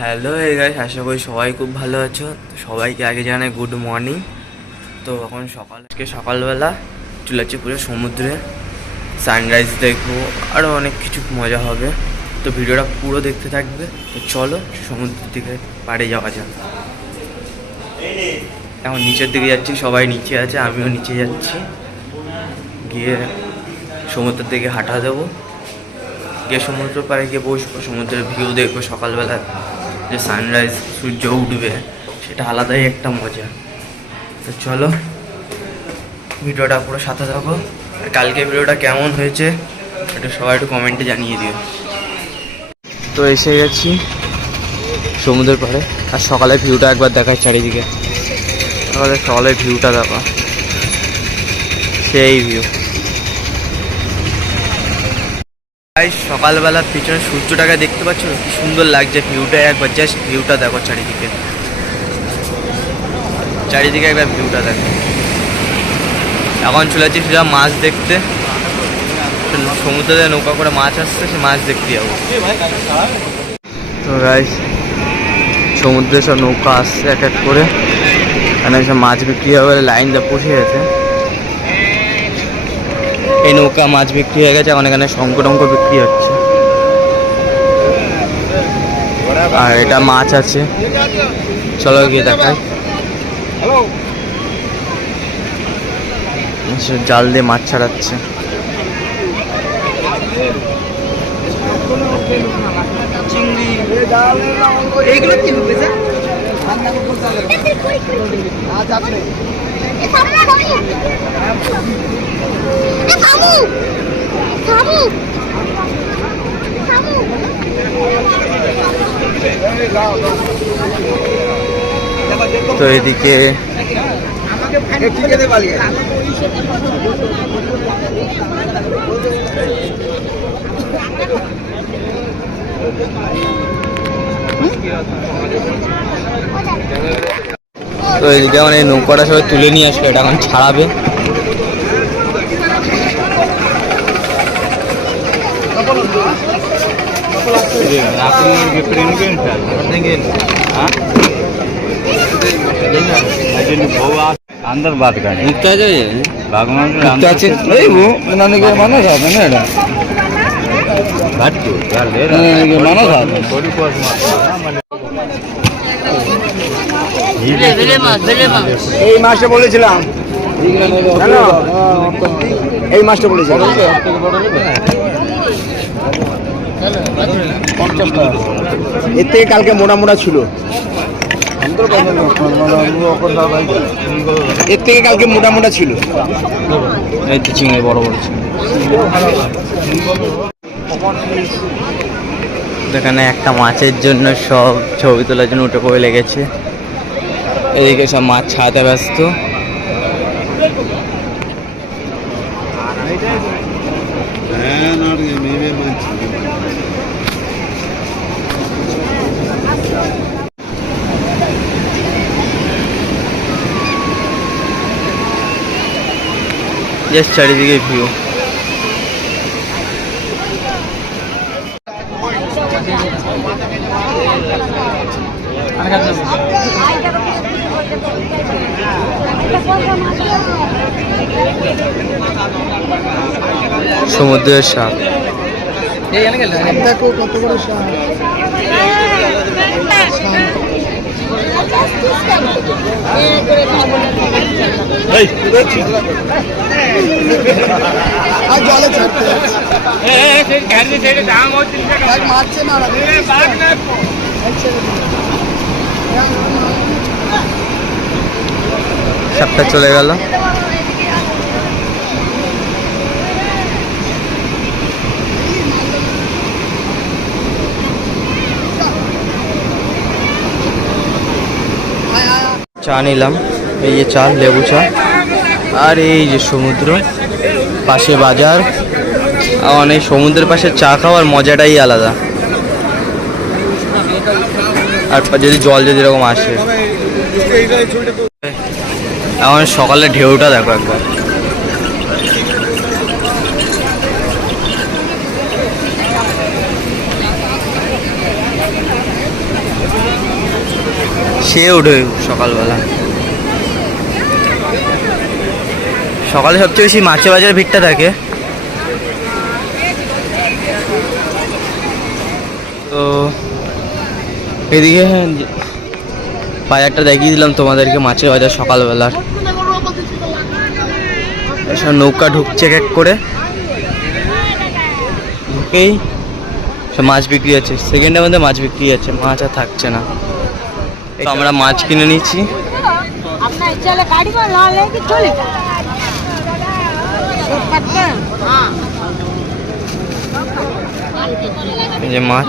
Hello guys, আশা করি সবাই খুব ভালো আছো। তো সবাইকে আগে জানাই গুড মর্নিং। তো এখন সকালবেলা চলে যাচ্ছি পুরো সমুদ্রে, সানরাইজ দেখবো, আরও অনেক কিছু মজা হবে। তো ভিডিওটা পুরো দেখতে থাকবে। তো চলো সমুদ্রের দিকে পাড়ে যাওয়া যাক। এখন নিচের দিকে যাচ্ছি, সবাই নিচে আছে, আমিও নিচে যাচ্ছি। গিয়ে সমুদ্রের দিকে হাঁটা দেবো, গিয়ে সমুদ্র পাড়ে গিয়ে বসবো, সমুদ্রের ভিউ দেখবো। সকালবেলা যে সানরাইজ সূর্য উঠবে সেটা আলাদাই একটা মজা। তো চলো ভিডিওটা পুরো সাথে থাকো। আর কালকে ভিডিওটা কেমন হয়েছে এটা সবাই একটু কমেন্টে জানিয়ে দিও। তো এসে গেছি সমুদ্রের পাড়ে, আর সকালের ভিউটা একবার দেখায় চারিদিকে। সকালের ভিউটা দেখা, সেই ভিউ। সকালবেলা পিছনে সূর্যটাকে দেখতে পাচ্ছ, কি সুন্দর লাগছে ভিউটা। একবার জাস্ট ভিউটা দেখো, চারিদিকে একবার ভিউটা দেখো। এখন চলে যাচ্ছি সোজা মাছ দেখতে। সমুদ্রে নৌকা করে মাছ আসছে, সে মাছ দেখতে যাবো। তো গাইস সমুদ্রে সব নৌকা আসছে এক এক করে, এখানে সব মাছ বিক্রি হবে, লাইন দিয়ে বসে গেছে। এই নৌকা মাছ বিক্রি হয়ে গেছে, এখন এখানে শঙ্খ টঙ্ক বিক্রি হচ্ছে। আর এটা মাছ আছে, চলো গিয়ে দেখাই। জাল দিয়ে মাছ ছাড়াচ্ছে। তো এদিকে তো এদিকে মানে নৌকাটা সবাই তুলে নিয়ে আসলো, এটা এখন ছাড়াবে। अंदर बात कर मुक्ता जाइए भगवान मुक्ता আছে এই মানে কি মানুষ হবে না এটা घाट के यार ले মানুষ হবে थोड़ी कोस এই মাসটা বলেছিলাম, এই মাসটা বলেছিলাম এর থেকে কালকে মোটা মোটা ছিল, এর থেকে কালকে মোটা মোটা ছিল। এই তো চিংড়ি বড় বড় এখানে একটা মাছের জন্য সব ছবি তোলার জন্য উঠে পড়ে লেগেছে। এদিকে সব মাছ ছাড়াতে ব্যস্ত। জাস্ট চারিদিকে ভিউ। সমুদ্রের সাপ, দেখো কত বড় সাপ। আর জলে ছাড়তে মারছে না, সাপটা চলে গেল। চা নিলাম, এই যে চা, লেবু চা। আর এই যে সমুদ্র পাশে বাজার, অনেক সমুদ্রের পাশে চা খাওয়ার মজাটাই আলাদা। আর যদি জল যদি এরকম আসে, এখন সকালে ঢেউটা দেখো একবার। সে ওঠে সকালবেলা। সকালে সবচেয়ে বেশি মাছের বাজারে ভিড়টা থাকে। তো এদিকে বাজারটা দেখিয়ে দিলাম তোমাদেরকে, মাছের বাজার সকালবেলার। এসব নৌকা ঢুকছে এক এক করে, ঢুকেই সব মাছ বিক্রি আছে। সেকেন্ডের মধ্যে মাছ বিক্রি আছে, মাছ আর থাকছে না। তো আমরা মাছ কিনে নিচ্ছি। এই যে মাছ,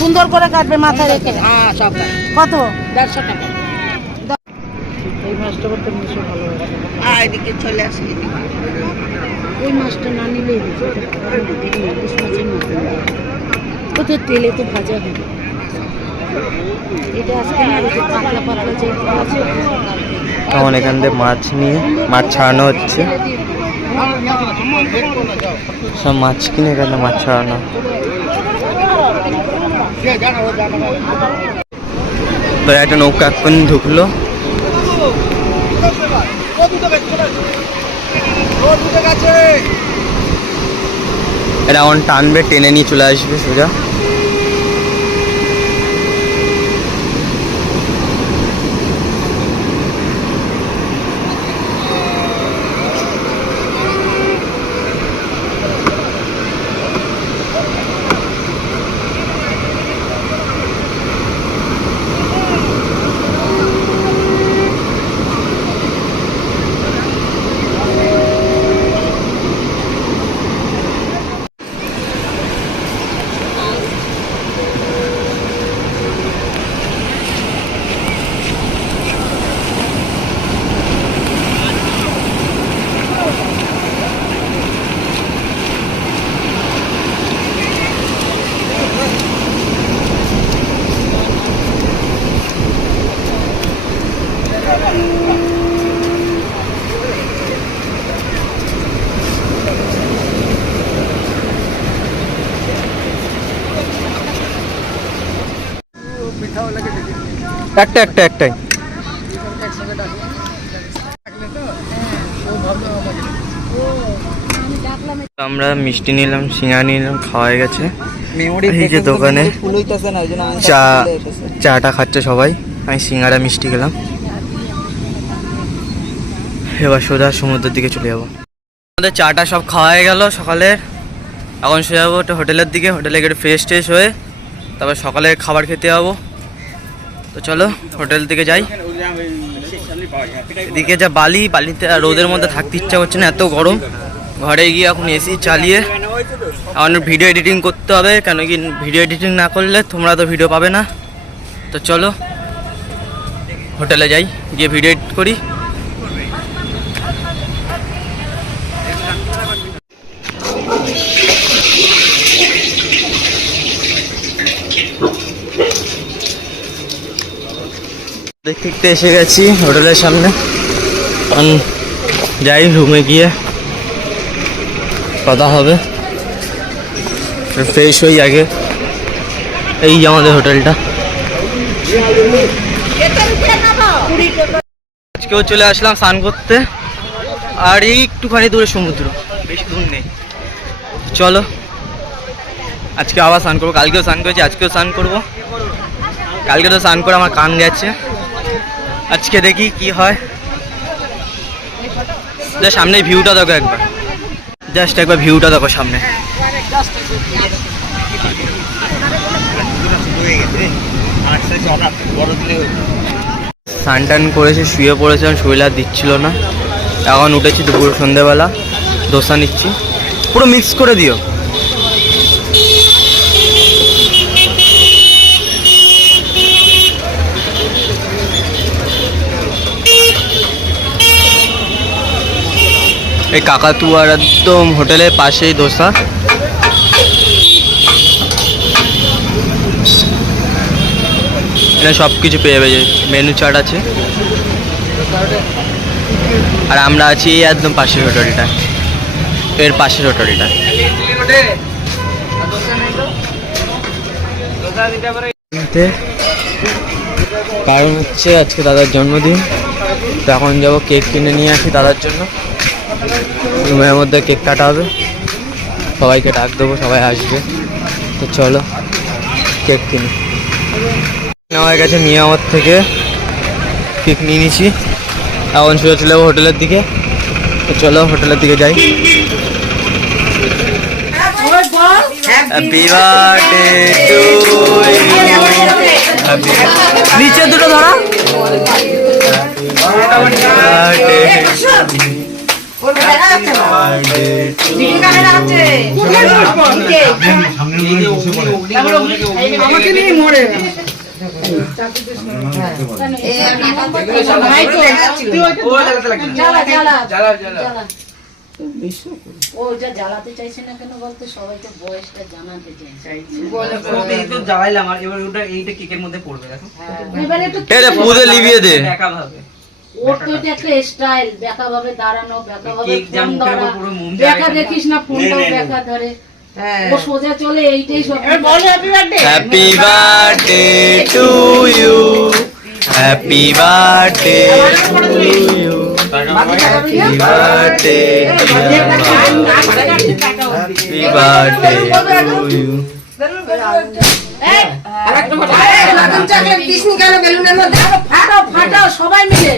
সুন্দর করে কাটবে মাথায় রেখে। কত? 150 টাকা। এই মাছটা করতে বেশি ভালো লাগে। এদিকে চলে আসি। ওই মাছটা না নিলেই কত তেলে তো ভাজা হবে। এটা আজকে না পাতলা পাতলা যে আছে, তখন এখান থেকে মাছ নিয়ে মাছ ছাড়ানো হচ্ছে। সব মাছ কিনে এখানে মাছ ছাড়ানো। একটা নৌকা এখন ঢুকলো, এটা এখন টানবে, টেনে নিয়ে চলে আসবে সোজা। একটাই আমরা মিষ্টি নিলাম, সিঙ্গারা নিলাম, খাওয়া হয়ে গেছে। এই যে দোকানে চাটা খাচ্ছে সবাই, আমি সিঙ্গারা মিষ্টি খেলাম। এবার সোজা সমুদ্রের দিকে চলে যাবো। আমাদের চাটা সব খাওয়া হয়ে গেল সকালের। এখন সোজা যাবো একটা হোটেলের দিকে, হোটেলে গিয়ে ফ্রেশ ট্রেশ হয়ে তারপর সকালে খাবার খেতে যাবো। তো চলো হোটেল থেকে যাই। এদিকে যা বালিতে আর রোদের মধ্যে থাকতে ইচ্ছা করছে না, এত গরম। ঘরে গিয়ে এখন এসি চালিয়ে এখন ভিডিও এডিটিং করতে হবে, কেন কি ভিডিও এডিটিং না করলে তোমরা তো ভিডিও পাবে না। তো চলো হোটেলে যাই, গিয়ে ভিডিও এডিট করি। দেখতে এসে গেছি হোটেলের সামনে। যাই রুমে গিয়ে কথা হবে, ফ্রেশ হই আগে। এই যে আমাদের হোটেলটা, আজকেও চলে আসলাম স্নান করতে। আর এই একটুখানি দূরে সমুদ্র, বেশি দূর নেই। চলো আজকে আবার স্নান করবো, কালকেও স্নান করেছি, আজকেও স্নান করবো। কালকে তো স্নান করে আমার কান গেছে, আজকে দেখি কি হয়। সামনে ভিউটা দেখো একবার, জাস্ট একবার ভিউটা দেখো সামনে। স্নান টান করেছে, শুয়ে পড়েছিলাম, শরীর আর দিচ্ছিল না। এখন উঠেছি দুপুর সন্ধ্যেবেলা, দোসা নিচ্ছি। পুরো মিক্স করে দিও। এই কাকাতুয়ার একদম হোটেলের পাশেই দোসা। এখানে সব কিছু পেয়ে যাবে, মেনু চার্ট আছে। আর আমরা আছি একদম পাশের হোটেলটা, এর পাশের হোটেলটা। কারণ হচ্ছে আজকে দাদার জন্মদিন, তো এখন যাবো কেক কিনে নিয়ে আসি দাদার জন্য। রুমের মধ্যে কেক কাটা হবে, সবাইকে ডাক দেবো, সবাই আসবে। তো চলো কেক কিনি। আমার কাছে মিয়ামত থেকে কেক নিয়ে নিয়েছি, এখন শুয়ে চলে যাবো হোটেলের দিকে। তো চলো হোটেলের দিকে যাই। Happy birthday to you. নিচে দুটো ধরা। ও যা জ্বালাতে চাইছে না কেন বলতে, সবাইকে বয়সটা জানাতে চাইছে। জ্বালাইলাম আর এবার ওটা এইটা কেকের মধ্যে পড়বে দেখো। এবারে একটু এটা পুরো লিভিয়ে দে। একা ভাবে ওর তো এটা একটা স্টাইল, বেকা ভাবে দাঁড়ানো, বেকা ভাবে কেক ফোন যেমন ধরা, করে পুরো মুম বেকা দেখিস না ফোনটাও বেকা ধরে, ও সোজা চলে, এইটাই সব। বলো happy birthday. Happy birthday to you, happy birthday to you, happy birthday, happy birthday to you. ফাটাও ফাটাও সবাই মিলে।